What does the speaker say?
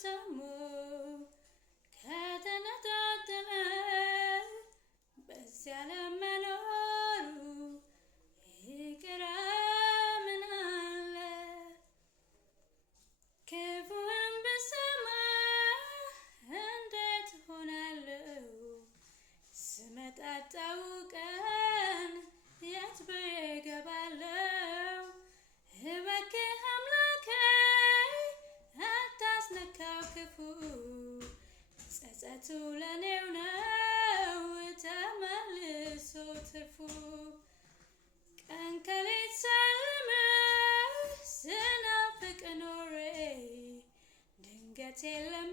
ታሞ ከተነጣጠለ በዚያ ለመኖሩ ይቅር ምን አለ? ክፉን ብሰማ እንዴት ሆናለሁ? ስመጣጣው ቀን የት ብገባለሁ? እባክህ አምላኬ አታስነካው ክፉ፣ ጸጸቱ ለኔው ነው ተመልሶ ትርፉ። ቀን ከሌት ሳልምህ ስናፍቅ ኖሬ ድንገት የለም